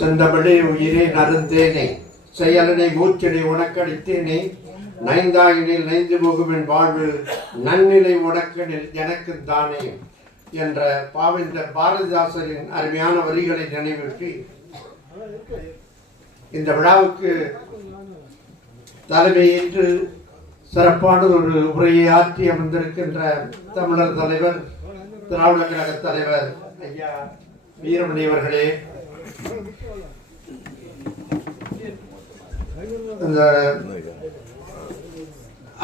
செந்தமிழே உயிரே நருந்தேனே செயலனை மூச்சனை உனக்களித்தேனே நைந்தாயினில் நைந்து முகுமின் வாழ்வு நன்னிலை உனக்கனில் எனக்கு தானே என்ற பாவேந்தர் பாரதிதாசரின் அருமையான வரிகளை நினைவிட்டு இந்த விழாவுக்கு தலைமையேற்று சிறப்பான ஒரு உரையை ஆற்றி அமர்ந்திருக்கின்ற தமிழர் தலைவர், திராவிட கழக தலைவர் ஐயா வீரமணி அவர்களே,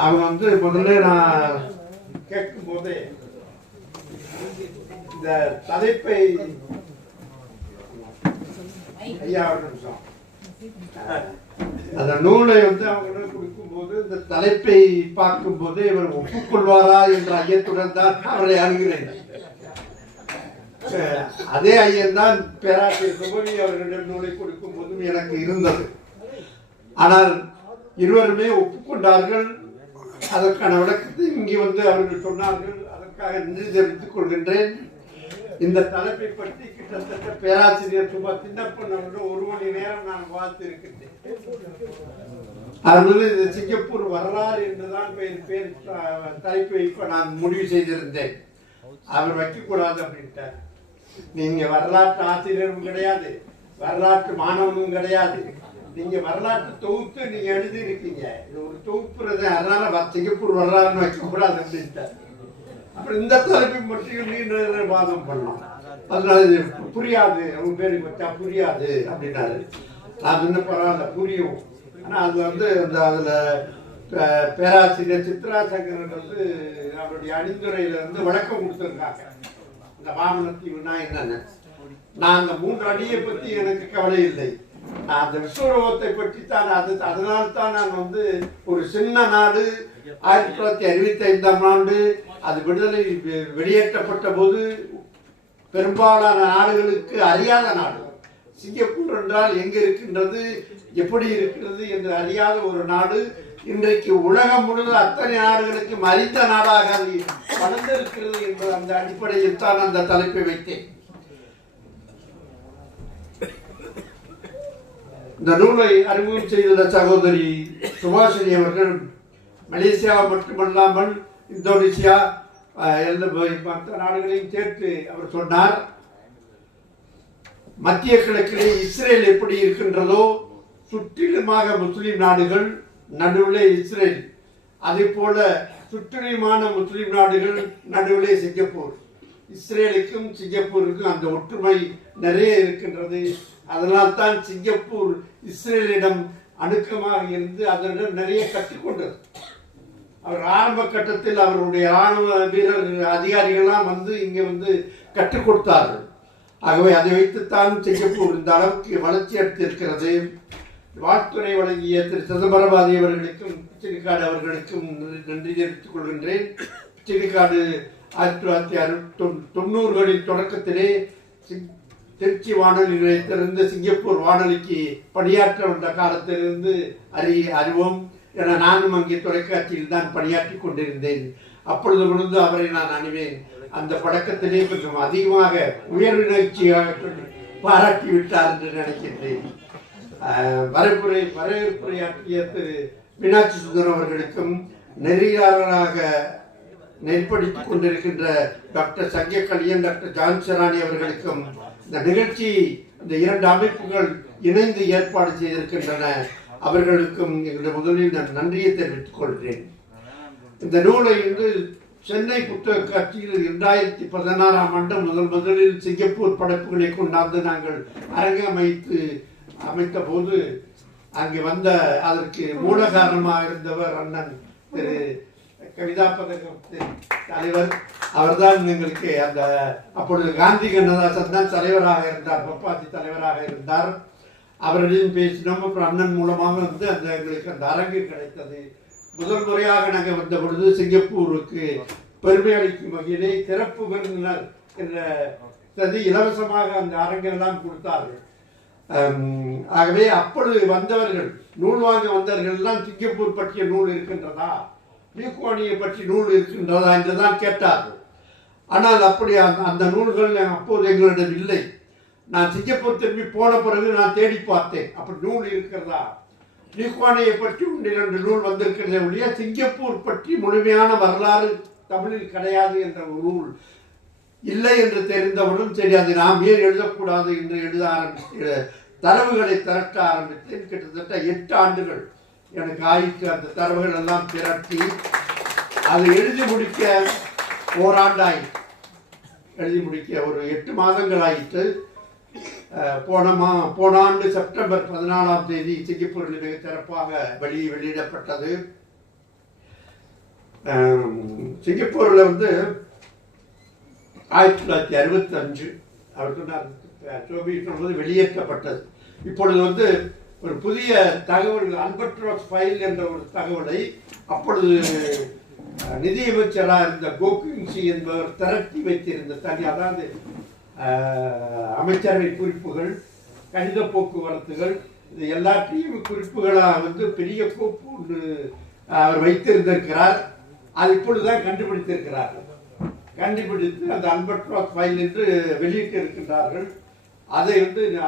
அவங்க முதல்ல நான் கேட்கும் போதே இந்த தலைப்பை ஐயா அந்த நூலை அவங்க கொடுக்கும் போது இந்த தலைப்பை பார்க்கும் போது இவர் ஒப்புக்கொள்வாரா என்ற ஐயத்துடன் தான் அவரை அணுகிறேன். அதே ஐயன் தான் பேராசிரியர் சுபவி அவர்களிடம் நூலை கொடுக்கும் போதும் எனக்கு இருந்தது. ஆனால் இருவருமே ஒப்புக்கொண்டார்கள். அதற்கான விளக்கத்தை இங்கே அவர்கள் சொன்னார்கள். அதற்காக நன்றி தெரிவித்துக் கொள்கின்றேன். இந்த தலைப்பை பற்றி கிட்டத்தட்ட பேராசிரியர் சுபா சின்னப்பன் அவர்கள் 1 மணி நேரம் நான் வாழ்த்து இருக்கின்றேன். அது இது சிங்கப்பூர் வரலாறு என்றுதான் தலைப்பை இப்ப நான் முடிவு செய்திருந்தேன். அவர் வைக்கக்கூடாது அப்படின்ட்டார். நீங்க வரலாற்று ஆசிரியரும் கிடையாது, வரலாற்று மாணவனும் கிடையாது, நீங்க வரலாற்று தொகுத்து நீங்க எழுதி இருக்கீங்க, இது ஒரு தொகுப்புறது, அதனால சிங்கப்பூர் வரலாறுன்னு வைக்கக்கூடாது அப்படின்ட்டார். அப்புறம் இந்த தலைப்பை மட்டும் நீண்ட வாதம் பண்ணலாம். அதனால இது புரியாது, அவங்க பேருக்கு வச்சா புரியாது அப்படின்னாரு. அது இன்னும் பரவாயில்ல, புரியும். ஆனால் அது அந்த அதில் பேராசிரியர் சித்ரா சங்கரன் அவருடைய அணிந்துரையிலிருந்து விளக்கம் கொடுத்துருக்காங்க. இந்த வாமனத்தீவுனா என்னன்னு. நான் அந்த 3 அடியை பற்றி எனக்கு கவலை இல்லை. நான் அந்த விஸ்வரூபத்தை பற்றி தான் அதனால்தான் நான் ஒரு சின்ன நாடு 1965ஆம் ஆண்டு அது விடுதலை வெளியேற்றப்பட்ட போது பெரும்பாலான நாடுகளுக்கு அறியாத நாடு சிங்கப்பூர் என்றால் எங்க இருக்கின்றது, எப்படி இருக்கிறது என்று அறியாத ஒரு நாடு. இன்றைக்கு உலகம் முழுவதும் அத்தனை நாடுகளுக்கு மறித்த நாடாக அது வளர்ந்திருக்கிறது என்பது அந்த அடிப்படையில் தான் அந்த தலைப்பை வைத்தேன். இந்த நூலை அறிமுகம் செய்துள்ள சகோதரி சுபாஷினி அவர்கள் மலேசியா மட்டுமல்லாமல் இந்தோனேசியா மற்ற நாடுகளையும் சேர்த்து அவர் சொன்னார். மத்திய கிழக்கிலே இஸ்ரேல் எப்படி இருக்கின்றதோ சுற்றிலுமாக முஸ்லிம் நாடுகள், நடுவிலே இஸ்ரேல், அதே போல சுற்றிலுமான முஸ்லிம் நாடுகள், நடுவிலே சிங்கப்பூர். இஸ்ரேலுக்கும் சிங்கப்பூருக்கும் அந்த ஒற்றுமை நிறைய இருக்கின்றது. அதனால் தான் சிங்கப்பூர் இஸ்ரேலிடம் அணுக்கமாக இருந்து அதனிடம் நிறைய கற்றுக்கொண்டது. அவர் ஆரம்ப கட்டத்தில் அவருடைய ராணுவ வீரர் அதிகாரிகள்லாம் இங்கே கற்றுக் கொடுத்தார்கள். ஆகவே அதை வைத்துத்தான் சிங்கப்பூர் இந்த அளவுக்கு வளர்ச்சி அடைத்திருக்கிறது. வாழ்த்துறை வழங்கிய திரு சிதம்பரபாதி அவர்களுக்கும் பிச்சைக்காடு அவர்களுக்கும் நன்றி தெரிவித்துக் கொள்கின்றேன். பிச்சைக்காடு 1990களின் தொடக்கத்திலே திருச்சி வானொலி நிலையத்திலிருந்து சிங்கப்பூர் வானொலிக்கு பணியாற்ற வந்த காலத்திலிருந்து அறிவோம். என நானும் அங்கே தொலைக்காட்சியில் தான் பணியாற்றி கொண்டிருந்தேன். அப்பொழுது விழுந்து அவரை நான் அணிவேன். அந்த பழக்கத்திலே கொஞ்சம் அதிகமாக உயர்நிகழ்ச்சியாக பாராட்டி விட்டார் என்று நினைக்கின்றேன். வரவேற்புரையாற்றிய திரு மீனாட்சி சுந்தரம் அவர்களுக்கும், நெறியாளராக நெறிப்படுத்திக் கொண்டிருக்கின்ற டாக்டர் சங்கிய கலியன், டாக்டர் ஜான்சராணி அவர்களுக்கும், இந்த நிகழ்ச்சி இந்த 2 அமைப்புகள் இணைந்து ஏற்பாடு செய்திருக்கின்றன, அவர்களுக்கும் எங்களுடைய முதலில் நான் நன்றியை தெரிவித்துக் கொள்கிறேன். இந்த நூலை சென்னை புத்தக காட்சியில் 2016ஆம் ஆண்டு முதலில் சிங்கப்பூர் படைப்புகளை கொண்டாந்து நாங்கள் அமைத்த போது அங்கே அதற்கு மூல காரணமாக இருந்தவர் அண்ணன் திரு கவிதா பதக்கத்தின் தலைவர். அவர்தான் எங்களுக்கு அப்பொழுது காந்தி கண்ணதாசன் தான் தலைவராக இருந்தார், பப்பாசி தலைவராக இருந்தார். அவர்களிடம் பேசினோம். அப்புறம் அண்ணன் மூலமாக எங்களுக்கு அந்த அரங்கு கிடைத்தது. முதல் முறையாக நாங்கள் வந்த பொழுது சிங்கப்பூருக்கு பெருமை அளிக்கும் வகையிலே சிறப்பு விருந்தினர் என்ற இலவசமாக அந்த அரங்கெல்லாம் கொடுத்தார்கள். ஆகவே அப்பொழுது வந்தவர்கள், நூல் வாங்க வந்தவர்கள் எல்லாம் சிங்கப்பூர் பற்றிய நூல் இருக்கின்றதா, லீக்வானியை பற்றி நூல் இருக்கின்றதா என்றுதான் கேட்டார்கள். ஆனால் அப்படி அந்த நூல்கள் அப்போது எங்களிடம் இல்லை. நான் சிங்கப்பூர் திரும்பி போன பிறகு நான் தேடி பார்த்தேன், அப்படி நூல் இருக்கிறதா. லீ குவான் யூவை பற்றி 1-2 நூல் வந்திருக்கிறதே ஒழிய சிங்கப்பூர் பற்றி முழுமையான வரலாறு தமிழில் கிடையாது என்ற ஒரு நூல் இல்லை என்று தெரிந்தவுடன் சரி அதை நாம் ஏன் எழுதக்கூடாது என்று எழுத ஆரம்பித்து தரவுகளை திரட்ட ஆரம்பித்தேன். கிட்டத்தட்ட 8 ஆண்டுகள் எனக்கு ஆயிற்று அந்த தரவுகள் எல்லாம் திரட்டி அதை எழுதி முடிக்க ஓராண்டாயிற்று. எழுதி முடிக்க ஒரு 8 மாதங்கள் ஆயிற்று. போன ஆண்டு செப்டம்பர் 14ஆம் தேதி சிங்கப்பூரில் மிக சிறப்பாக வெளியிடப்பட்டது. சிங்கப்பூரில் 1965 அவர் சொன்னார் வெளியேற்றப்பட்டது. இப்பொழுது ஒரு புதிய தகவல் அல்பட்ராஸ் ஃபைல் என்ற ஒரு தகவலை அப்பொழுது நிதியமைச்சராக இருந்த கோகுங்சி என்பவர் திரட்டி வைத்திருந்த தனி, அதாவது அமைச்சரவை குறிப்புகள், கணித போக்குவரத்துகள், இது எல்லாத்தையும் குறிப்புகளாக பெரிய கோப்பு ஒன்று அவர் வைத்திருந்திருக்கிறார். அது இப்பொழுதுதான் கண்டுபிடித்திருக்கிறார்கள். கண்டுபிடித்து அந்த அல்பட்ராஸ் ஃபைல் என்று வெளியிட்டு இருக்கின்றார்கள். அதை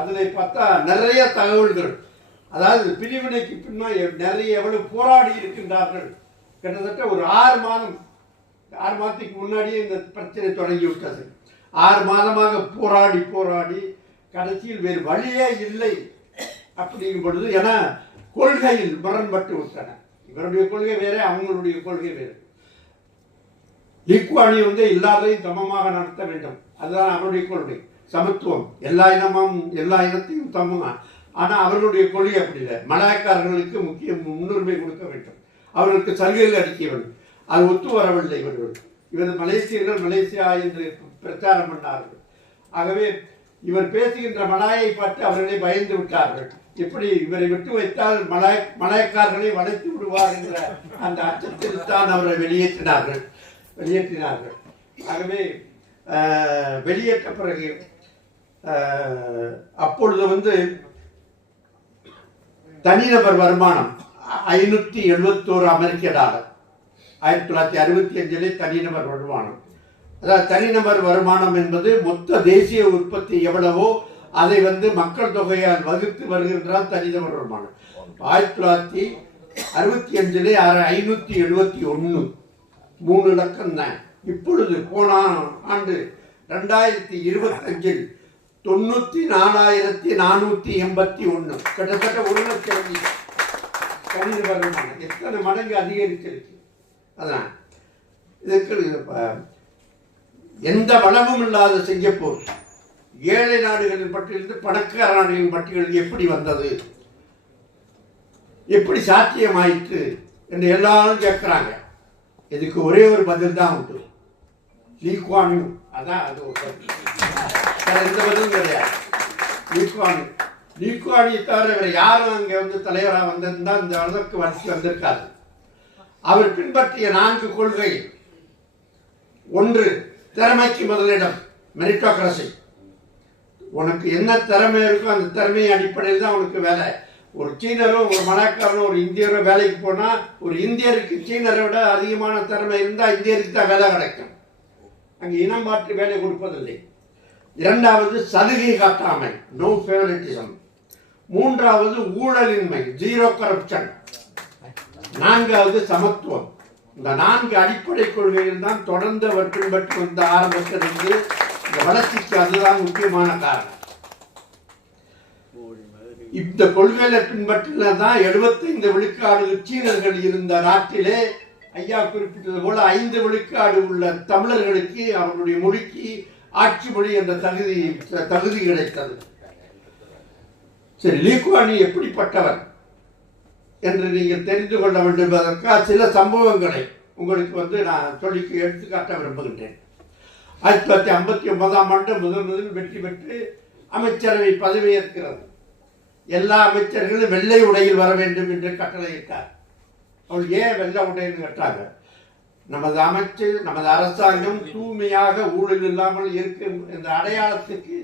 அதில் பார்த்தா நிறைய தகவல்கள், அதாவது பிரிவினைக்கு பின்னால் நிறைய எவ்வளவு போராடி இருக்கின்றார்கள். கிட்டத்தட்ட ஒரு 6 மாதத்துக்கு முன்னாடியே இந்த பிரச்சனை தொடங்கிவிட்டது. 6 மாதமாக போராடி கடைசியில் வேறு வழியே இல்லை அப்படிங்கும் பொழுது, ஏன்னா கொள்கையில் முரண்பட்டு விட்டன. இவருடைய கொள்கை வேற, அவங்களுடைய கொள்கை வேறு. லீ குவான் யூ எல்லாரையும் சமமாக நடத்த வேண்டும், அதுதான் அவருடைய கொள்கை. சமத்துவம், எல்லா இனத்தையும் சமமாக. ஆனால் அவர்களுடைய கொள்கை அப்படி இல்லை. மலாய்க்காரர்களுக்கு முன்னுரிமை கொடுக்க வேண்டும், அவர்களுக்கு சலுகைகள் அளிக்க வேண்டும். அது ஒத்து வரவில்லை. இவர் மலேசியர்கள் மலேசியா என்று பிரச்சாரம் பண்ணார்கள். ஆகவே இவர் பேசுகின்ற மலாயை பார்த்து அவர்களை பயந்து விட்டார்கள். எப்படி இவரை விட்டு வைத்தால் மலாய்க்காரர்களை வளைத்து விடுவார் என்ற அந்த அச்சத்தில் தான் அவரை வெளியேற்றினார்கள். ஆகவே வெளியேற்ற பிறகு அப்பொழுது தனிநபர் வருமானம் $571 அமெரிக்க டாலர். 1965 தனிநபர் வருமானம். அதாவது தனிநபர் வருமானம் என்பது மொத்த தேசிய உற்பத்தி எவ்வளவோ அதை மக்கள் தொகையால் வகுத்து வருகின்றால் தனிநபர் வருமானம். 1965 571, 3 இலக்கம் தான். இப்பொழுது போன ஆண்டு 2025 94,481, கிட்டத்தட்ட 1 லட்சம் தனிநபர் வருமானம். எத்தனை மடங்கு அதிகரிச்சிருக்கு. அதான் இதுக்கு எந்த வளமும் இல்லாத சிங்கப்பூர் ஏழை நாடுகளின் பட்டியலிருந்து பணக்கார நாடுகளின் பட்டியலில் எப்படி வந்தது, எப்படி சாத்தியமாயிற்று என்று எல்லாரும் கேட்கிறாங்க. இதுக்கு ஒரே ஒரு பதில் தான் உண்டு, லீ குவான் யூ. அதான் அது எந்த பதிலும் கிடையாது. லீ குவான் யூ தவிர வேறு யாரும் அங்கே தலைவராக வந்திருந்தா இந்த அளவுக்கு வளர்ச்சி வந்திருக்காது. அவர் பின்பற்றிய 4 கொள்கை: 1, திறமைக்கு முதலிடம், மெரிட்டோக்ரசி. உனக்கு என்ன திறமை இருக்கோ அந்த திறமையின் அடிப்படையில் தான் உனக்கு வேலை. ஒரு சீனரோ ஒரு மலாய்க்காரனோ ஒரு இந்தியரோ வேலைக்கு போனால் ஒரு இந்தியருக்கு சீனரை விட அதிகமான திறமை இருந்தால் இந்தியருக்கு தான் வேலை கிடைக்கும். அங்கே இனம் மாற்றி வேலை கொடுப்பதில்லை. 2வது சலுகை காட்டாமை, நோ ஃபேவரிட்டிசம். 3வது ஊழலின்மை, 0 கரப்ஷன். 4வது சமத்துவம். இந்த 4 அடிப்படை கொள்கைகள் தான் தொடர்ந்து அவர் பின்பற்றி வந்த ஆரம்பத்திலிருந்து இந்த வளர்ச்சிக்கு அதுதான் முக்கியமான காரணம். இந்த கொள்கைகளை பின்பற்றினதான் 75 விழுக்காடு சீனர்கள் இருந்த நாட்டிலே ஐயா குறிப்பிட்டது போல 5 விழுக்காடு உள்ள தமிழர்களுக்கு அவர்களுடைய மொழிக்கு ஆட்சி மொழி என்ற தகுதி கிடைத்தது. சரி, லீ குவான் யூ எப்படிப்பட்டவர் என்று நீங்கள் தெரிந்து கொள்ள வேண்டும் என்பதற்காக சில சம்பவங்களை உங்களுக்கு நான் சொல்லி எடுத்துக்காட்ட விரும்புகின்றேன். 1959ஆம் ஆண்டு முதல் வெற்றி பெற்று அமைச்சரவை பதவியேற்கிறது. எல்லா அமைச்சர்களும் வெள்ளை உடையில் வர வேண்டும் என்று கட்டளையிட்டார். அவள் ஏன் வெள்ளை உடைன்னு கேட்டாங்க. நமது அரசாங்கம் தூய்மையாக ஊழல் இல்லாமல் இருக்கும் என்ற அடையாளத்துக்கு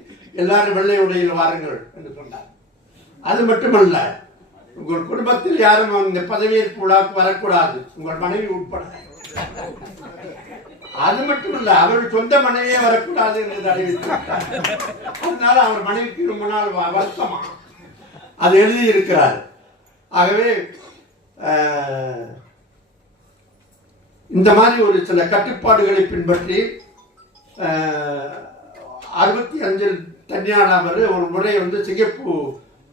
எல்லாரும் வெள்ளை உடையில் வாருங்கள் என்று சொன்னார். அது மட்டுமல்ல, உங்கள் குடும்பத்தில் யாரும் இந்த பதவியேற்பு விழாவுக்கு வரக்கூடாது, உங்கள் மனைவி உட்பட. அது மட்டும் இல்ல, அவர் சொந்த மனைவியே வரக்கூடாது என்று அறிவித்தார். அதனால அவர் மனைவிக்கு ரொம்ப நாள் வருத்தமா அது எழுதியிருக்கிறார். ஆகவே இந்த மாதிரி ஒரு சில கட்டுப்பாடுகளை பின்பற்றி 65 தனியானவர் ஒரு முறை வந்து சிங்கப்பூர்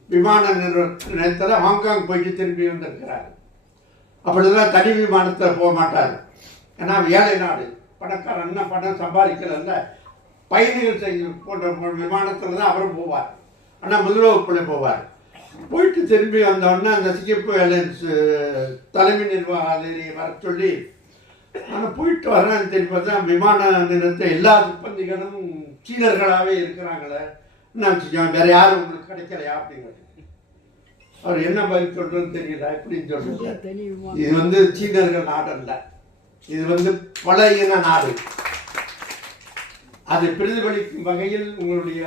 விமான நிலையத்தில் ஹாங்காங் போயிட்டு திரும்பி வந்திருக்கிறார். அப்படிதான் தனி விமானத்தில் போக மாட்டார். ஏன்னா ஏழை நாடு, பணக்காரன் என்ன பணம் சம்பாதிக்கிறதில்ல, பயணிகள் செய்ய போன்ற விமானத்தில் தான் அவரும் போவார். ஆனால் முதல் வகுப்பில் போவார். போயிட்டு திரும்பி வந்தோடனே அந்த சிங்கப்பூர் ஏர்லைன்ஸ் தலைமை நிர்வாக அதிகாரியை வர சொல்லி, ஆனால் போயிட்டு வரேன் திரும்பி தான் விமான நிலையத்தை எல்லா சிப்பந்திகளும் சீனர்களாகவே இருக்கிறாங்களே, என்ன வச்சுக்கோங்க, வேற யாரும் உங்களுக்கு கிடைக்கலையா அப்படிங்கிறது. அவர் என்ன பதில் சொல்றதுன்னு தெரியல. எப்படின்னு சொல்றது, இது வந்து சீனர்கள் நாடு அல்ல, இது வந்து பல இன நாடு. அதை பிரதிபலிக்கும் வகையில் உங்களுடைய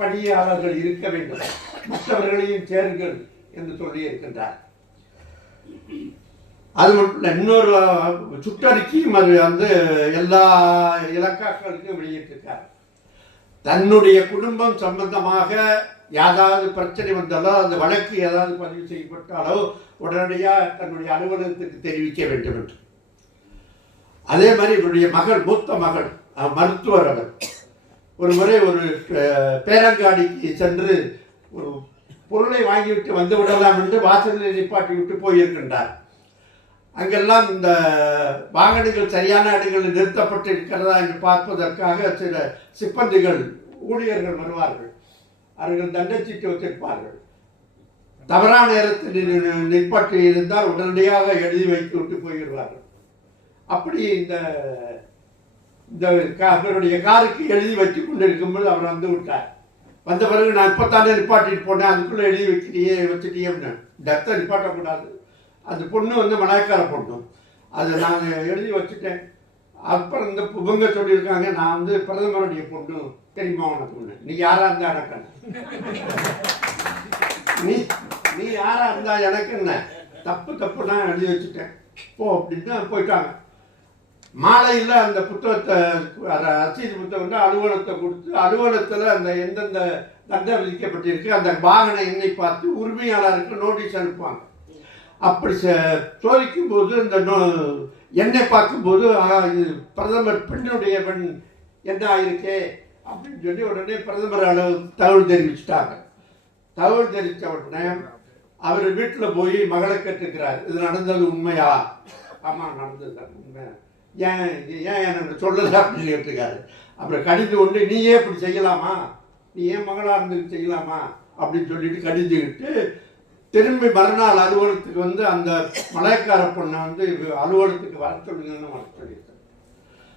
பணியாளர்கள் இருக்க வேண்டும், மற்றவர்களையும் சேருங்கள் என்று சொல்லி இருக்கின்றார். அது மட்டும் இல்லை, இன்னொரு சுற்றறிக்கையும் அது வந்து எல்லா இலக்காக்களுக்கும் வெளியிட்டிருக்கார். தன்னுடைய குடும்பம் சம்பந்தமாக ஏதாவது பிரச்சனை வந்தாலோ, அந்த வழக்கு ஏதாவது பதிவு செய்யப்பட்டாலோ உடனடியாக தன்னுடைய அலுவலகத்துக்கு தெரிவிக்க வேண்டும் என்று. அதே மாதிரி இவருடைய மகள், மூத்த மகள் மருத்துவர், அவர் ஒரு முறை ஒரு பேரங்காடிக்கு சென்று ஒரு பொருளை வாங்கிவிட்டு வந்து விடலாம் என்று வாசலில் நிப்பாட்டி விட்டு போயிருக்கின்றார். அங்கெல்லாம் இந்த வாகனங்கள் சரியான இடங்களில் நிறுத்தப்பட்டு இருக்கிறதா என்று பார்ப்பதற்காக சில சிப்பந்திகள், ஊழியர்கள் வருவார்கள். அவர்கள் தண்டச்சீட்டு வச்சிருப்பார்கள். தவறான நேரத்தில் நிற்பாட்டி இருந்தால் உடனடியாக எழுதி வைத்து விட்டு போயிடுவார்கள். அப்படி இந்த அவருடைய காருக்கு எழுதி வச்சு கொண்டு இருக்கும்போது அவர் வந்து விட்டார். வந்த பிறகு நான் இப்போத்தானே நிப்பாட்டிட்டு போனேன், அதுக்குள்ளே எழுதி வச்சுட்டியேன்னு. டெத்தை நிப்பாட்டக்கூடாது, அந்த பொண்ணு வந்து மலாய்க்கார பொண்ணு, அது நான் எழுதி வச்சுட்டேன். அப்புறம் இந்த இவங்க சொல்லியிருக்காங்க, நான் வந்து பிரதமருடைய பொண்ணு தெரியுமா உனக்கு ஒண்ணு, நீ யாரா இருந்தா எனக்கு நீ யாரா இருந்தா எனக்கு என்ன, தப்பு நான் எழுதி வச்சுட்டேன் போ அப்படின்னு போயிட்டாங்க. மாலையில் அந்த புத்தகத்தை, ரசீது புத்தகத்தை அலுவலகத்தை கொடுத்து, அலுவலகத்தில் அந்த எந்தெந்த தண்டனை விதிக்கப்பட்டிருக்கு அந்த வாகன எண்ணை பார்த்து உரிமையாளருக்கு நோட்டீஸ் அனுப்புவாங்க. அப்படி சோதிக்கும் போது இந்த எண்ணை பார்க்கும்போது இது பிரதமர் பெண்ணுடைய பெண் என்ன ஆயிருக்கே அப்படின்னு சொல்லி உடனே பிரதமர் தகவல் தெரிவிச்சுட்டாங்க. தகவல் தெரிவித்த உடனே அவர் வீட்டில் போய் மகளை கேட்டுக்கிறார், இது நடந்தது உண்மையா? ஆமாம் நடந்தது உண்மை, ஏன் எனக்கு சொல்லலை அப்படின்னு கேட்டுருக்காரு. அப்புறம் கடிந்து கொண்டு, நீயே இப்படி செய்யலாமா, நீ ஏன் மகளாக இருந்து செய்யலாமா அப்படின்னு சொல்லிட்டு கடிஞ்சுக்கிட்டு திரும்பி மறுநாள் அலுவலகத்துக்கு வந்து அந்த மலையக்கார பொண்ணை வந்து அலுவலகத்துக்கு வர சொல்லுங்கன்னு வர சொல்லியிருக்காங்க.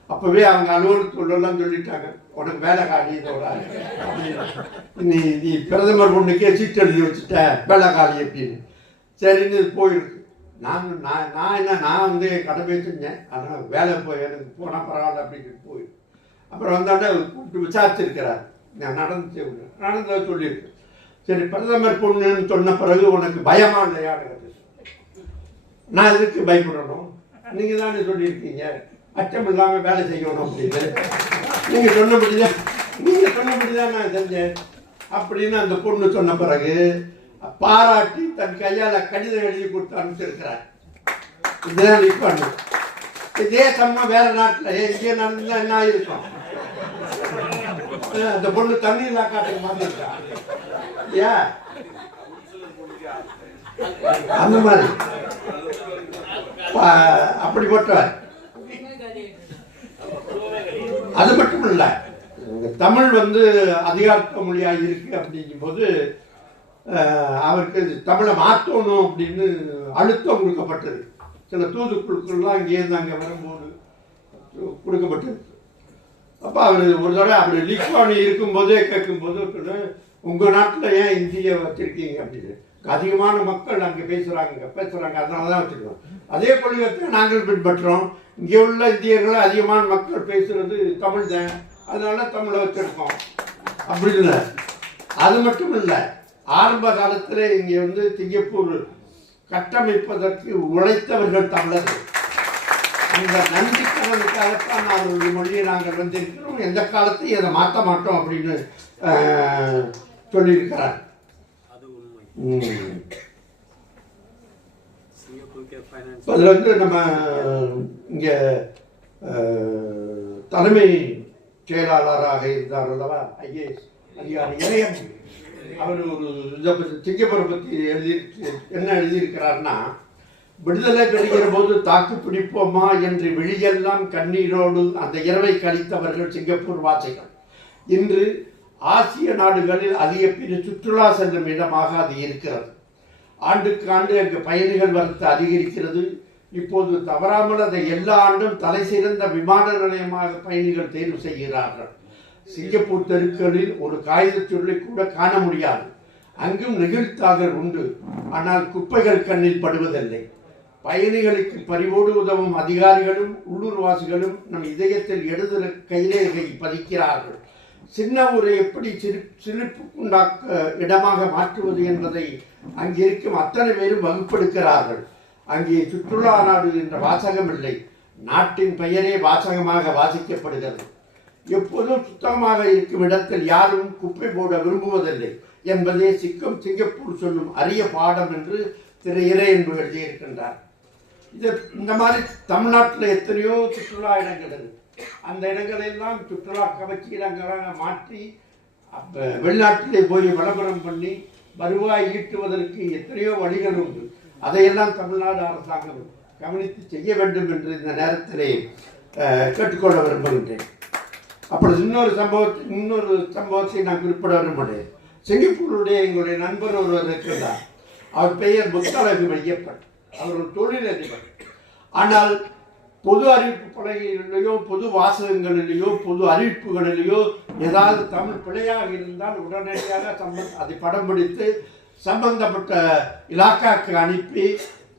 அப்பவே அவங்க அலுவலகத்துள்ளெல்லாம் சொல்லிட்டாங்க, உனக்கு வேலை காலி இதோட நீ பிரதமர் பொண்ணுக்கே சீட்டு எழுதி வச்சுட்ட, வேலை காலி அப்படின்னு. சரின்னு போயிருக்கு. நான் வந்து கடமை செஞ்சேன், ஆனால் வேலை போய் எனக்கு போனால் பரவாயில்ல அப்படின்னு போயிருக்கு. அப்புறம் வந்தாண்டா கூப்பிட்டு விசாரிச்சிருக்கிறார், நான் நடந்ததை சொல்லியிருக்கு. சரி, பிரதமர் பொண்ணுன்னு சொன்ன பிறகு உனக்கு பயமா இல்லையான்னு. நான் எதுக்கு பயப்படணும், நீங்க தானே சொல்லியிருக்கீங்க அச்சம் இல்லாம வேலை செய்யணும் அப்படின்னு. நீங்க சொன்னபடிதான் நான் செஞ்சேன் அப்படின்னு அந்த பொண்ணு சொன்ன பிறகு பாராட்டி தன் கையால கடிதம் எழுதி கொடுத்து அனுப்பிச்சிருக்கிறார். இதுதான் இப்ப இதே சம்மா வேற நாட்டுல இங்கே நடந்தா என்ன ஆயிருக்கும், அந்த பொண்ணு தண்ணீர் காட்டுக்கு மாத்திருக்கா. ஏன் அந்த மாதிரி அப்படிப்பட்டவர். அது மட்டும் இல்ல, தமிழ் வந்து அதிகார மொழியாக இருக்கு அப்படிங்கும் போது அவருக்கு தமிழை மாற்றணும் அப்படின்னு அழுத்தம் கொடுக்கப்பட்டது. சில தூதுக்குழுக்கள்லாம் இங்கேருந்து அங்கே வரும்போது கொடுக்கப்பட்டது. அப்போ அவர் ஒரு தடவை அவர் லீக்வானி இருக்கும்போதே கேட்கும்போது, உங்கள் நாட்டில் ஏன் இந்தியை வச்சிருக்கீங்க அப்படின்னு. அதிகமான மக்கள் அங்கே பேசுகிறாங்க, அதனால தான் வச்சுருக்கோம். அதே கொள்கையை நாங்கள் பின்பற்றுறோம். இங்கே உள்ள இந்தியர்களை அதிகமான மக்கள் பேசுகிறது தமிழ் தான், அதனால தமிழை வச்சிருக்கோம் அப்படின்னு. அது மட்டும் இல்லை, ஆரம்ப காலத்தில் இங்கே வந்து சிங்கப்பூர் கட்டமைப்பதற்கு உழைத்தவர்கள் தமிழர்கள். அந்த நன்றி கடனுக்காகத்தான் அவருடைய மொழியை நாங்கள் வந்திருக்கிறோம். எந்த காலத்தையும் அதை மாற்ற மாட்டோம் அப்படின்னு சொல்லியிருக்கிறார். அதில் வந்து நம்ம இங்கே தலைமை செயலாளராக இருந்தார் அல்லவா ஐஏஎஸ் அதிகாரி இளையம், அவர் ஒரு இதை பற்றி சிங்கப்பூரை பற்றி என்ன எழுதியிருக்கிறார்னா, விடுதலை பெறுகிற போது தாக்கு பிடிப்போமா என்று வெளியெல்லாம் கண்ணீரோடு அந்த இரவை கழித்தவர்கள் சிங்கப்பூர் வாசிகள். இன்று ஆசிய நாடுகளில் அதிக பேர் சுற்றுலா செல்லும் இடமாக அது இருக்கிறது. ஆண்டுக்கு ஆண்டு அங்கு பயணிகள் வரத்து அதிகரிக்கிறது. இப்போது தவறாமல் அதை எல்லா ஆண்டும் தலை சிறந்த விமான நிலையமாக பயணிகள் தேர்வு செய்கிறார்கள். சிங்கப்பூர் தெருக்களில் ஒரு காகித சொல்லை கூட காண முடியாது. அங்கும் நெகிழ்த்தாக உண்டு, ஆனால் குப்பைகள் கண்ணில் படுவதில்லை. பயணிகளுக்கு பரிவோடு உதவும் அதிகாரிகளும் உள்ளூர்வாசிகளும் நம் இதயத்தில் எழுதுல கைரேகை பதிக்கிறார்கள். சின்ன ஊரை எப்படி சிலிர்ப்புக்குண்டாக்க இடமாக மாற்றுவது என்பதை அங்கிருக்கும் அத்தனை பேரும் வகுப்பெடுக்கிறார்கள். அங்கே சுற்றுலா நாடு என்ற வாசகம் இல்லை, நாட்டின் பெயரே வாசகமாக வாசிக்கப்படுகிறது. எப்போதும் சுத்தமாக இருக்கும் இடத்தில் யாரும் குப்பை போட விரும்புவதில்லை என்பதே சிங்கப்பூர் சொல்லும் அரிய பாடம் என்று திரு இறையன்பு எழுதியிருக்கின்றார். இந்த மாதிரி தமிழ்நாட்டில் எத்தனையோ சுற்றுலா இடங்கள் இருக்கு. அந்த இடங்களெல்லாம் சுற்றுலா கவர்ச்சி இடங்களாக மாற்றி வெளிநாட்டிலே போய் விளம்பரம் பண்ணி வருவாய் ஈட்டுவதற்கு எத்தனையோ வழிகள் உண்டு. அதையெல்லாம் தமிழ்நாடு அரசாங்கம் கவனித்து செய்ய வேண்டும் என்று இந்த நேரத்திலே கேட்டுக்கொள்ள விரும்புகின்றேன். அப்பொழுது இன்னொரு சம்பவத்தை நான் குறிப்பிட விரும்புகிறேன். சிங்கப்பூருடைய எங்களுடைய நண்பர் ஒருவர் இருக்கிறார். அவர் பெயர் முத்தழகு மையப்பன். அவர் ஒரு தொழிலதிபர். ஆனால் பொது அறிவிப்பு பலகைகளிலேயோ பொது வாசகங்களிலேயோ பொது அறிவிப்புகளிலேயோ ஏதாவது தமிழ் பிழையாக இருந்தால் உடனடியாக அதை படம் பிடித்து சம்பந்தப்பட்ட இலாக்காக்கு அனுப்பி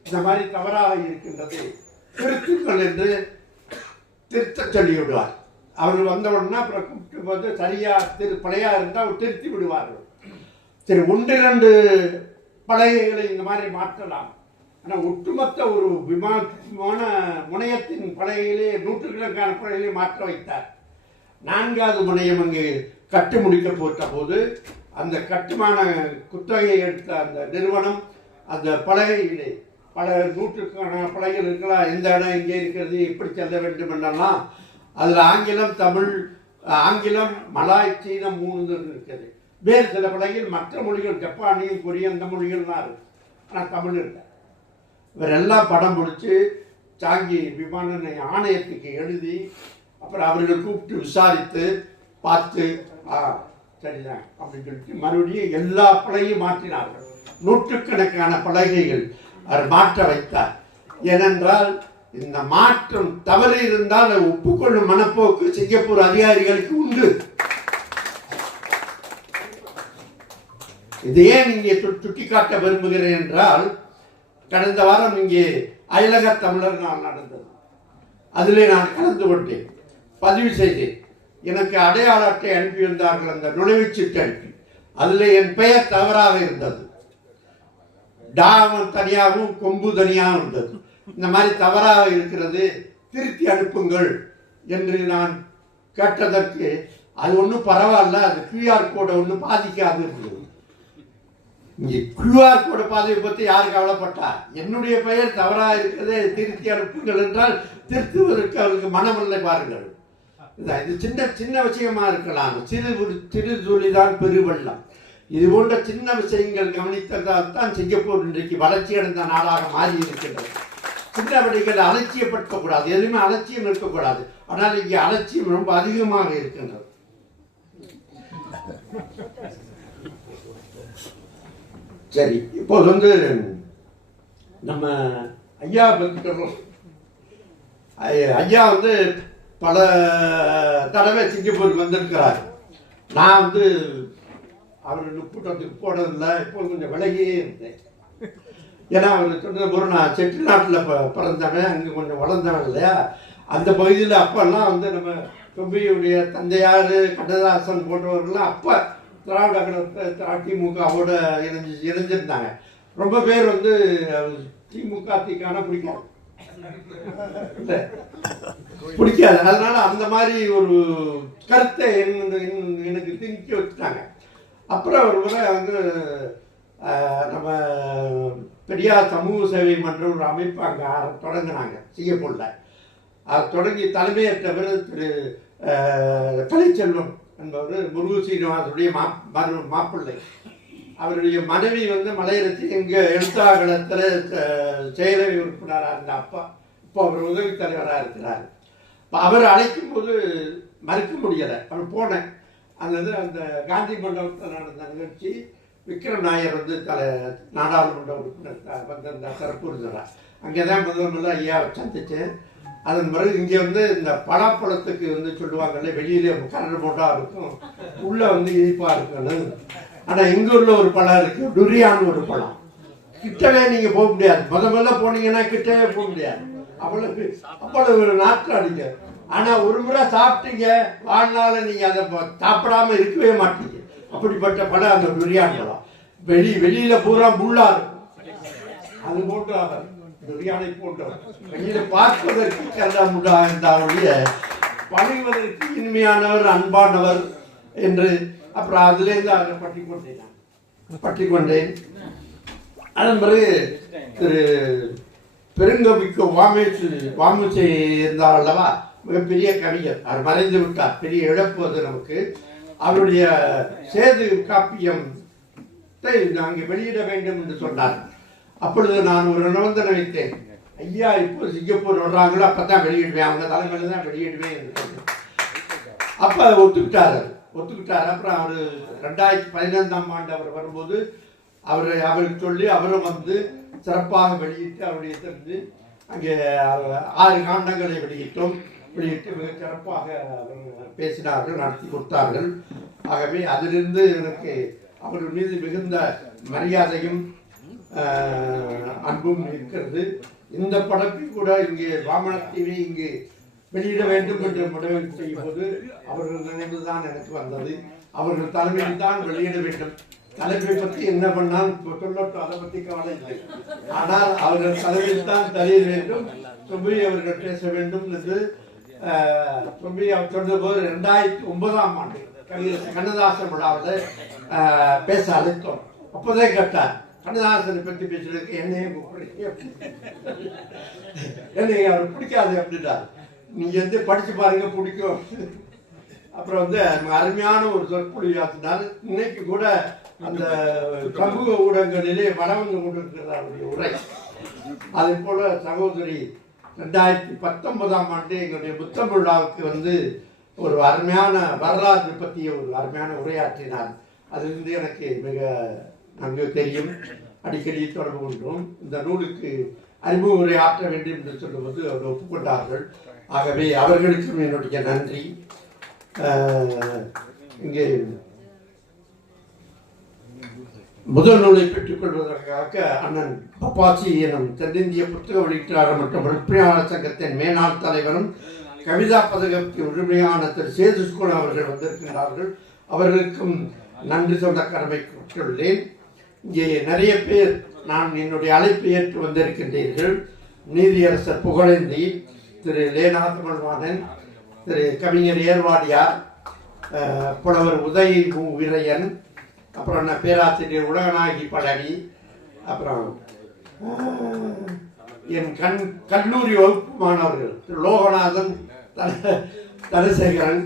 இந்த மாதிரி தவறாக இருக்கின்றது திருத்துக்கள் என்று திருத்த சொல்லிவிடுவார். அவர்கள் வந்தவுடனே அப்புறம் கூப்பிட்டு போது சரியா பிழையா இருந்தால் அவர் திருத்தி விடுவார்கள். சரி, 1-2 பலகைகளை இந்த மாதிரி மாற்றலாம். ஆனால் ஒட்டுமொத்த ஒரு விமான முனையத்தின் பலகையிலே நூற்றுக்கணக்கான பலகைகளை மாற்ற வைத்தார். 4வது முனையம் அங்கு கட்டு முடிக்க போட்ட போது அந்த கட்டுமான குத்தகையை எடுத்த அந்த நிறுவனம் அந்த பலகையிலே பல நூற்றுக்கான பலகைகள் இருக்கலாம், எந்த இடம் எங்கே இருக்கிறது, எப்படி செல்ல வேண்டும் என்றெல்லாம் அதில் ஆங்கிலம், தமிழ், ஆங்கிலம், மலாய், சீனம் 3 இருக்குது. வேறு சில பலகையில் மற்ற மொழிகள் ஜப்பானியம், கொரியன், அந்த மொழிகள்லாம் இருக்கு. ஆனால் தமிழ் இல்லை. இவரெல்லாம் படம் பிடிச்சி சாங்கி விமான ஆணையத்துக்கு எழுதி அப்புறம் அவர்கள் கூப்பிட்டு விசாரித்து பார்த்து சரிதான் அப்படின்னு சொல்லிட்டு மறுபடியும் எல்லா பலகையும் மாற்றினார்கள். நூற்றுக்கணக்கான பலகைகள் அவர் மாற்ற வைத்தார். ஏனென்றால் இந்த மாற்றம் தவறு இருந்தால் ஒப்புக்கொள்ளும் மனப்போக்கு சிங்கப்பூர் அதிகாரிகளுக்கு உண்டு. இது ஏன் இங்கே சுட்டிக்காட்ட விரும்புகிறேன் என்றால், கடந்த வாரம் இங்கே அயலக தமிழர் நாள் நடந்தது. அதிலே நான் கலந்து கொண்டேன், பதிவு செய்தேன். எனக்கு அடையாள அட்டை அனுப்பியிருந்தார்கள், அந்த நுழைவுச்சீட்டு அனுப்பி. அதில் என் பெயர் தவறாக இருந்தது. டாவும் தனியாகவும் கொம்பு தனியாகவும் இருந்தது. இந்த மாதிரி தவறாக இருக்கிறது, திருத்தி அனுப்புங்கள் என்று நான் கேட்டதற்கு அது ஒன்றும் பரவாயில்ல, அது கியூஆர் கோடை ஒன்றும் பாதிக்காது இருந்தது. இங்கே கியூஆர் கோடை பாதிப்பை பற்றி யார் கவலைப்பட்டா? என்னுடைய பெயர் தவறாக இருக்கிறது, திருத்தி அனுப்புங்கள் என்றால் திருத்துவதற்கு அவருக்கு மனமில்லை. பாருங்கள், இது சின்ன சின்ன விஷயமா இருக்கலாம். சிறு துளிதான் பெருவெள்ளம். இது போன்ற சின்ன விஷயங்கள் கவனித்ததால் தான் சிங்கப்பூர் இன்றைக்கு வளர்ச்சி அடைந்த நாடாக மாறி இருக்கின்றது. சின்ன வழிகள் அலட்சியப்படுத்தக்கூடாது, எதுவுமே அலட்சியம் இருக்கக்கூடாது. ஆனால் இங்கே அலட்சியம் ரொம்ப அதிகமாக இருக்கின்றது. சரி, இப்போது நம்ம ஐயா பற்றி ஐயா பல தடவை சிங்கப்பூருக்கு வந்திருக்கிறார். நான் அவர் கூட்டத்துக்கு போனதில்லை. இப்போ கொஞ்சம் விலகியே இருந்தேன். ஏன்னா அவர் சொன்ன பொருள், நான் செட்டிநாட்டில் பிறந்தவன், அங்கே கொஞ்சம் வளர்ந்தவன் இல்லையா. அந்த பகுதியில் அப்பெல்லாம் நம்ம தொம்பியுடைய தந்தையார் கண்ணதாசன் போன்றவர்கள்லாம் அப்போ திராவிட திமுகவோட இணைஞ்சிருந்தாங்க. ரொம்ப பேர் திமுக திகான பிடிக்கும். பிடிக்காது. அதனால அந்த மாதிரி ஒரு கருத்தை எனக்கு திணிக்க வச்சுட்டாங்க. அப்புறம் ஒரு முறை வந்து நம்ம பெரியார் சமூக சேவை மன்ற ஒரு அமைப்பு அங்கே தொடங்கினாங்க சிங்கப்பூரில். அது தொடங்கி தலைமையேற்றவர் திரு கலைச்செல்வம் என்பவர் முருகு சீனிவாசனுடைய மாப்பிள்ளை. அவருடைய மனைவி வந்து மலையரசி எங்கள் எழுத்தாளத்தில் செயலவை உறுப்பினராக இருந்த அப்பா. இப்போ அவர் உதவி தலைவராக இருக்கிறார். இப்போ அவர் அழைக்கும் போது மறுக்க முடியலை. அவர் போனேன். அந்த காந்தி மண்டபத்தில் நடந்த நிகழ்ச்சி விக்ரம் நாயர் வந்து நாடாளுமன்ற உறுப்பினர் வந்திருந்தார், சிறப்பு இருந்தார். அங்கே தான் முதல்ல ஐயாவை சந்தித்தேன். அதன் பிறகு இங்கே வந்து இந்த பலாப்பழத்துக்கு வந்து சொல்லுவாங்கல்ல, வெளியிலே கரண்டு போட்டால் இருக்கும், உள்ளே வந்து இனிப்பாக இருக்கணும். ஆனால் எங்கள் ஊரில் ஒரு பழம் இருக்குது, டுரியான்னு ஒரு பழம். கிட்டவே நீங்கள் போக முடியாது. முதல்ல போனீங்கன்னா கிட்டவே போக முடியாது. அவ்வளவு ஒரு நாற்றம் அடிங்க. ஆனால் ஒரு முறை சாப்பிட்டீங்க, வாழ்நாள நீங்கள் அதை சாப்பிடாம இருக்கவே மாட்டீங்க. அப்படிப்பட்ட பழம் அந்த டுரியான் பழம். வெளியில பூரா முள்ளா இருக்கும். அது போட்டு துரியானை போன்றவர் வெளியில பார்ப்பதற்கு கருதாமுடா என்றாருடைய பழகுவதற்கு இனிமையானவர், அன்பானவர் என்று. அப்புறம் அதுலேருந்து அதை பற்றி கொண்டேன். அதன் பிறகு திரு பெருங்கவிக்கு வாமுசை இருந்தார் அல்லவா, மிகப்பெரிய கவிஞர். அவர் மறைந்து விட்டார், பெரிய இழப்பு அது நமக்கு. அவருடைய சேது காப்பியத்தை அங்கே வெளியிட வேண்டும் என்று சொன்னார். அப்பொழுது நான் ஒரு நிபந்தனை வைத்தேன். ஐயா இப்போ சிங்கப்பூர் வர்றாங்களோ அப்பதான் வெளியிடுவேன், அவங்க தலைமையில தான் வெளியிடுவேன் என்று சொன்னேன். அப்ப அதை ஒத்துக்கிட்டார். அப்புறம் அவர் 2015ஆம் ஆண்டு அவர் வரும்போது அவருக்கு சொல்லி அவரும் வந்து சிறப்பாக வெளியிட்டு அவருடைய தெரிஞ்சு அங்கே 6 காண்டங்களை வெளியிட்டு மிக சிறப்பாக பேசினார்கள், நடத்தி கொடுத்தார்கள். ஆகவே அதிலிருந்து எனக்கு அவர்கள் மீது மிகுந்த மரியாதையும் அன்பும் இருக்கிறது. இந்த படத்தை கூட இங்கே வாமன டிவி இங்கே வெளியிட வேண்டும் என்று முடிவு செய்யும் போது அவர்கள் நினைவு தான் எனக்கு வந்தது. அவர்கள் தலைமையில் தான் வெளியிட வேண்டும். தலைமை பற்றி என்ன பண்ணால் சொல்லட்டும், அதை பற்றி கவலை இல்லை. ஆனால் அவர்கள் தலைமையில் தான் தெரிய வேண்டும், சொல்லி அவர்கள் பேச வேண்டும் என்று சொல்லி அவர் சொன்னபோது 2009ஆம் ஆண்டு கண்ணதாசன் விழாவில் பேச அழைத்தோம். அப்போதே கேட்டார், கண்ணதாசனை பற்றி பேசுறதுக்கு என்னையும் என்னை அவர் பிடிக்காது அப்படின்றார். நீங்க வந்து படிச்சு பாருங்க, பிடிக்கும். அப்புறம் வந்து அருமையான ஒரு சொற்பொழிவாத்தினார். இன்னைக்கு கூட அந்த சமூக ஊடகங்களிலே வளர்ந்து கொண்டிருக்கிறார் அவருடைய உரை. அதே போல சகோதரி 2019ஆம் ஆண்டு எங்களுடைய புத்தம் விழாவுக்கு வந்து ஒரு அருமையான வரலாறு பற்றிய ஒரு அருமையான உரையாற்றினார். அதிலிருந்து எனக்கு மிக நன்கு தெரியும், அடிக்கடி தொடர்பு கொண்டோம். இந்த நூலுக்கு அறிமுக உரை ஆற்ற வேண்டும் என்று சொல்லும்போது அவர் ஒப்புக்கொண்டார்கள். ஆகவே அவர்களுக்கும் என்னுடைய நன்றி. இங்கே முதல் நூலை பெற்றுக் கொள்வதற்காக அண்ணன் பப்பாச்சி எனும் தென்னிந்திய புத்தக வெளியீட்டாளர் மற்றும் விற்பனையாளர் சங்கத்தின் மேனாள் தலைவரும் கவிதா பதக்கத்தின் உரிமையான திரு சேதுஸ்குணம் அவர்கள் வந்திருக்கின்றார்கள். அவர்களுக்கும் நன்றி சொன்ன கடமை கொண்டுள்ளேன். இங்கே நிறைய பேர் நான் என்னுடைய அழைப்பு ஏற்று வந்திருக்கின்றீர்கள். நீதியரசர் புகழேந்தி, திரு லேனாத்மல்வாணன், திரு கவிஞர் ஏர்வாடியார், புலவர் உதய் வீரையன், அப்புறம் பேராசிரியர் உலகநாயகி பழனி, அப்புறம் என் கல்லூரி வகுப்பு மாணவர்கள் திரு லோகநாதன், தனசேகரன்.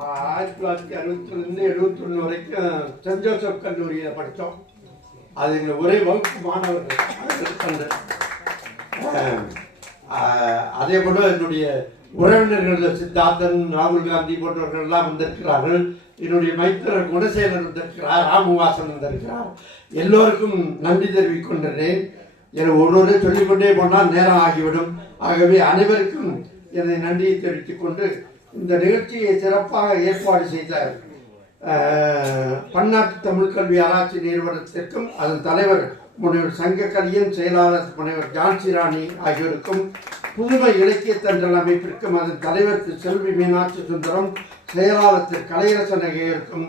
1962 71 வரைக்கும் சென்ட் ஜோசப் கல்லூரியில் படித்தோம். அது எங்கள் ஒரே வகுப்பு மாணவர்கள். அதே போல என்னுடைய உறவினர்கள் சித்தார்த்தன், ராகுல் காந்தி போன்றவர்கள் எல்லாம் வந்திருக்கிறார்கள். என்னுடைய மைத்திரர் குணசேகரன் வந்திருக்கிறார், ராமுவாசன் வந்திருக்கிறார். எல்லோருக்கும் நன்றி தெரிவிக்கின்றேன். என ஒருவரை சொல்லிக்கொண்டே போனால் நேரம் ஆகிவிடும். ஆகவே அனைவருக்கும் எனது நன்றியை தெரிவித்துக் கொண்டு இந்த நிகழ்ச்சியை சிறப்பாக ஏற்பாடு செய்த பன்னாட்டு தமிழ் கல்வி ஆராய்ச்சி நிறுவனத்திற்கும் அதன் தலைவர் முனைவர் சங்கக்கலியன், செயலாளர் முனைவர் ஜான்சி ராணி ஆகியோருக்கும், புதுமை இலக்கிய தன்றல் அமைப்பிற்கும் அதன் தலைவர் திரு செல்வி மீனாட்சி சுந்தரம், செயலாளர் திரு கலையரசன் ஆகியோருக்கும்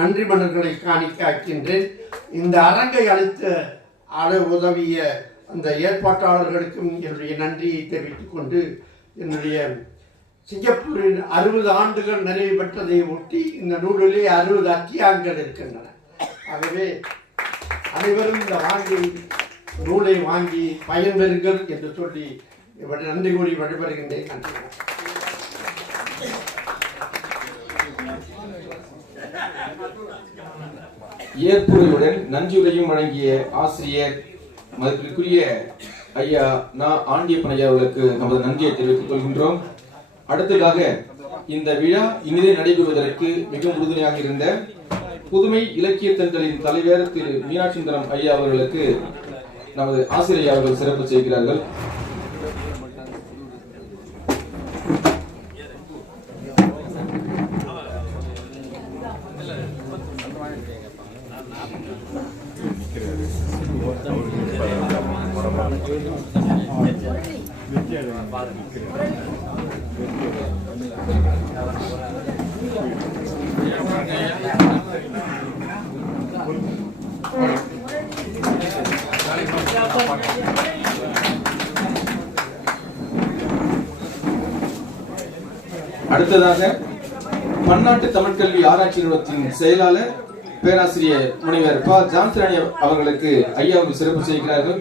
நன்றி மன்னர்களை காணிக்க ஆக்கின்றேன். இந்த அரங்கை அளித்த உதவிய அந்த ஏற்பாட்டாளர்களுக்கும் என்னுடைய நன்றியை தெரிவித்துக் கொண்டு என்னுடைய சிங்கப்பூரின் 60 ஆண்டுகள் நிறைவு பெற்றதை ஒட்டி இந்த நூலிலே 60 அத்தியாயங்கள் இருக்கின்றன. ஆகவே அனைவரும் இந்த நூலை வாங்கி பயன்பெறுங்கள் என்று சொல்லி நன்றி கூறி வழிபடுகின்றேன். நன்றி. ஏற்புரையுடன் நன்றியுரையும் வழங்கிய ஆசிரியர் மதிப்பிற்குரிய ஐயா ஆண்டியப்பன் ஐயா அவர்களுக்கு நமது நன்றியை தெரிவித்துக் கொள்கின்றோம். அடுத்ததாக இந்த விழா இனிதே நடைபெறுவதற்கு மிக உறுதுணையாக இருந்த புதுமை இலக்கிய தந்தலின் தலைவர் திரு மீனாட்சி சுந்தரம் ஐயா அவர்களுக்கு நமது ஆசிரியர் அவர்கள் சிறப்பு செய்கிறார்கள். அடுத்ததாக பன்னாட்டு தமிழ் கல்வி ஆராய்ச்சி நிறுவனத்தின் செயலாளர் பேராசிரியர் முனைவர் ப. ஜான்சன் அவர்களுக்கு ஐயா சிறப்பு செய்கிறார்கள்.